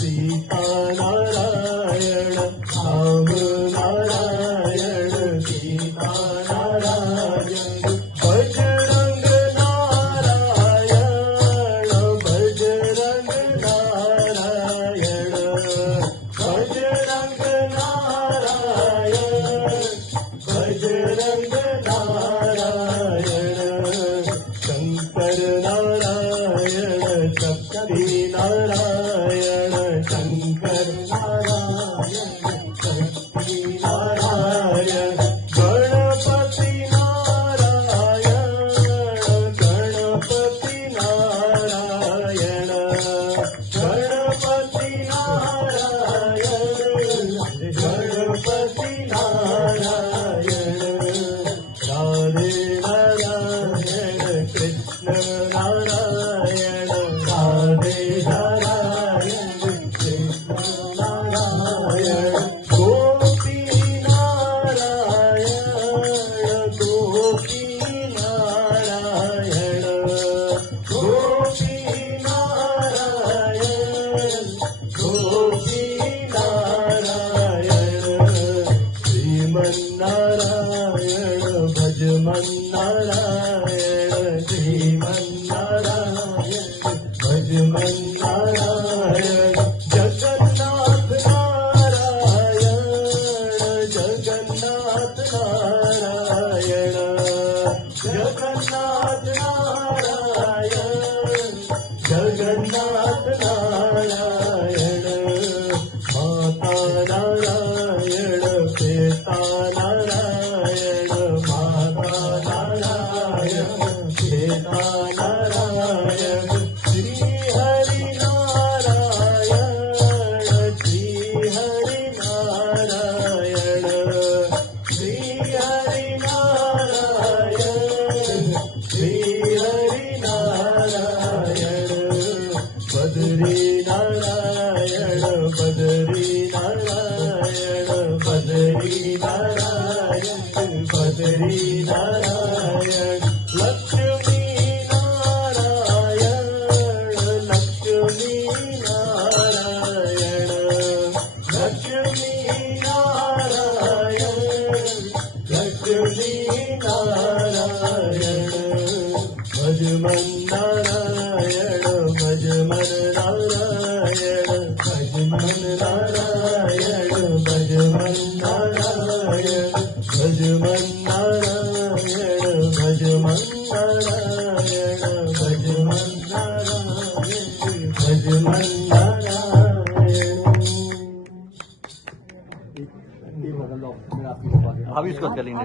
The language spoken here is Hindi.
सीता नारायण राम नारायण सीता नारायण बजरंग नारायण बजरंग नारायण बजरंग नारायण बजरंग नारायण शंकर नारायण शक्ति नारायण शंकर नारायण शक्ति नारायण गणपति नारायण गणपति नारायण गणपति नारायण गणपति नारायण राधे नारायण कृष्ण नारायण राधे नारायण कृष्ण नारायण गोपी नारायण गोपी नारायण गोपी नारायण गोपी नारायण श्रीमन्नारायण भजमन्नारायण श्रीमन्नारायण भजमन्नारायण जगन्नाथ नारायण जगन्नाथ नारायण जगन्नाथ नारायण जगन्नाथ नारायण माता नारायण पिता नारायण माता नारायण पिता नारायण श्री हरि नारायण श्री हरि नारायण श्री हरि नारायण श्री हरि नारायण बद्री नारायण बद्री नारायण बद्री नारायण बद्री नारायण लक्ष्मी नारायण लक्ष्मी नारायण लक्ष्मी नारायण लक्ष्मी नारायण भजमन नारायण भजमन नारायण भजमन नारायण भजमन नारायण भजमन नारायण भजमन नारायण भजमन नारायण भजमन नारायण अब इसको चलेंगे।